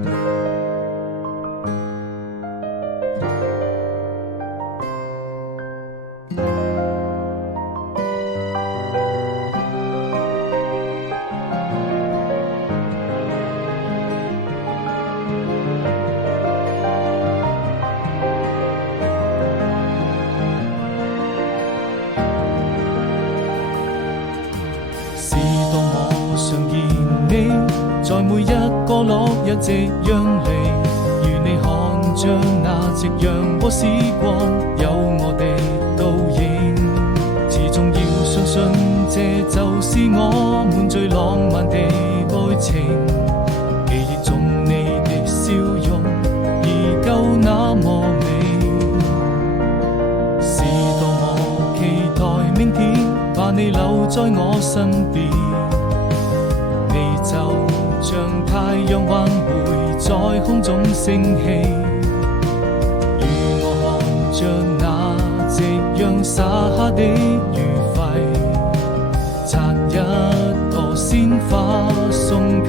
是當我常見你，在每一個落日夕陽離，如你看着那夕陽和時光，有我的倒影。始終要相信，這就是我們最浪漫的愛情。記憶中你的笑容，依舊那麼美。是多麼期待明天，把你留在我身邊。你就像太陽還會在空中升起，與我看着那夕陽灑下的餘暉，摘一朵鮮花送給